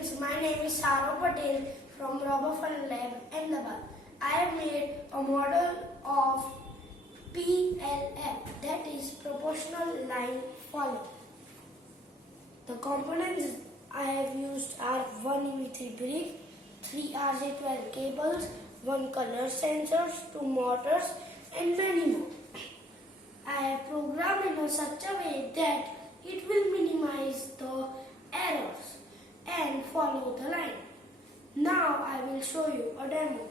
friends, my name is Arav Patel from RFL Ahmedabad. I have made a model of PLF, that is Proportional Line Follow. The components I have used are one EV3 brick, 3 RJ12 cables, 1 color sensors, 2 motors and many more. I have programmed in such a way that it will minimize the errors and follow the line. Now I will show you a demo.